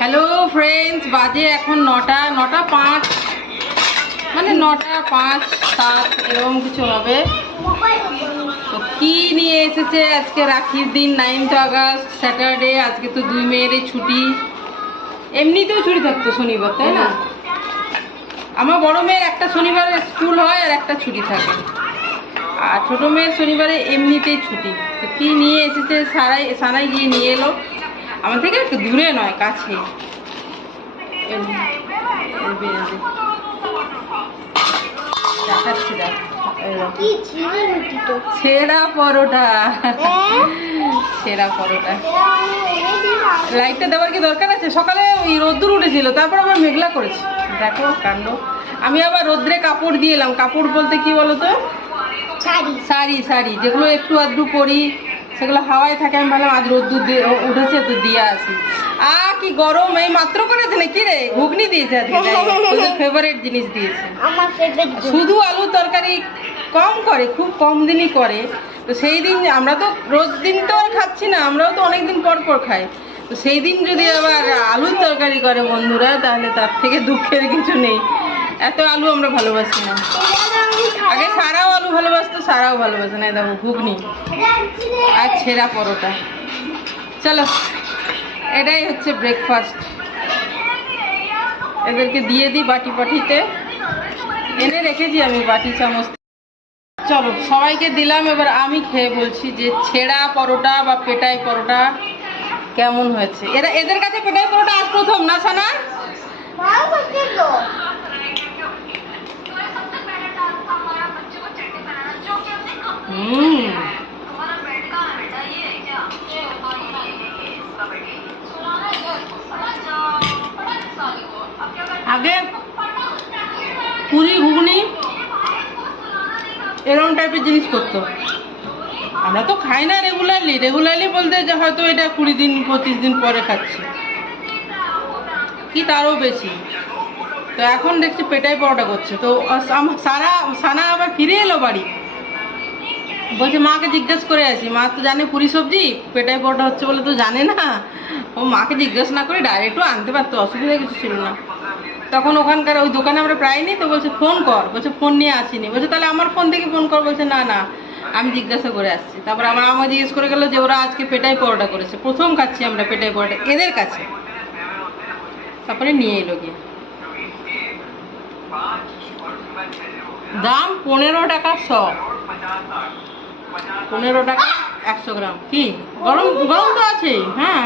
Hello friends, বাজে এখন 9টা 5, মানে 9টা 5 7 এরকম কিছু হবে। তো কি নিয়ে এসেছে আজকে রাখির দিন, 9th আগস্ট স্যাটারডে। আজকে তো 2 মেয়েরই ছুটি, এমনিতেও ছুটি থাকতো শনিবার, তাই না? আমার বড় মেয়ের একটা শনিবারে স্কুল হয় আর একটা ছুটি থাকে, আর ছোট মেয়ের শনিবারে এমনিতেই ছুটি। তো কি নিয়ে এসেছে, সারাই গিয়ে নিয়ে এলো। আমার থেকে একটু দূরে নয়, কাছে। দেখাচ্ছি, ছেঁড়া পরোটা। ছেঁড়া পরোটা লাইটটা দেওয়ার কি দরকার আছে? সকালে ওই রোদ্দুর উঠেছিল, তারপর আবার মেঘলা করেছে। দেখো কাণ্ড। আমি আবার রোদ্রে কাপড় দিয়ে এলাম। কাপড় বলতে কি বলতো, শাড়ি যেগুলো একটু আধটু পরি, সেগুলো হাওয়ায় থাকে। আমি ভাবলাম আজ রোদ্দুর উঠেছে তো দিয়ে আসি। কি গরম! এই মাত্র করেছে নাকি রে? ঘুগনি দিয়েছে আজকে, তোদের ফেভারিট জিনিস দিয়েছে। শুধু আলু তরকারি কম করে, খুব কম দিনই করে। তো সেই দিন আমরা তো রোজ দিন তো আর খাচ্ছি না, আমরাও তো অনেকদিন পর পর খাই। তো সেই দিন যদি আবার আলুর তরকারি করে বন্ধুরা, তাহলে তার থেকে দুঃখের কিছু নেই। এত আলু আমরা ভালোবাসি না। আগে সারাও আলু ভালোবাসতো, সারাও ভালোবাসে না। দেখো ঘুগনি আর ছেঁড়া পরোটা। চলো, এটাই হচ্ছে ব্রেকফাস্ট। এদেরকে দিয়ে দিই বাটি পাটিতে, এনে রেখেছি আমি বাটি চামচ। চলো সবাইকে দিলাম, এবার আমি খেয়ে বলছি যে ছেঁড়া পরোটা বা পেটাই পরোটা কেমন হয়েছে। এদের কাছে পেটাই পরোটা আজ প্রথম না সানা? আগে পুরি ঘুগনি এরকম টাইপের জিনিস করতো। আমরা তো খাই না রেগুলারলি বলতে যে হয়তো এটা 20 দিন 25 দিন পরে খাচ্ছি, কি তারও বেশি। তো এখন দেখছি পেটাই পরোটা করছে। তো সানা আবার ফিরে এলো বাড়ি, বলছে মাকে জিজ্ঞেস করে আসি। মা তো জানে পুরি সবজি, পেটাই পরোটা হচ্ছে বলে তো জানে না। ও মাকে জিজ্ঞেস না করে ডাইরেক্টও আনতে পারতো, অসুবিধা কিছু ছিল না। তখন ওখানকার ওই দোকানে আমরা প্রায় নিই, তো বলছে ফোন কর, বলছে ফোন নিয়ে আসিনি। বলছে তাহলে আমার ফোন থেকে ফোন কর। বলছে না আমি জিজ্ঞাসা করে আসছি। তারপর আমাকে জিজ্ঞেস করে গেলো যে ওরা আজকে পেটাই পরোটা করেছে, প্রথম খাচ্ছি আমরা পেটাই পরোটা এদের কাছে। তারপরে নিয়ে এলো গিয়ে। দাম 15 টাকা 100, 15 টাকা 100 গ্রাম। কি গরম গরম তো আছে। হ্যাঁ।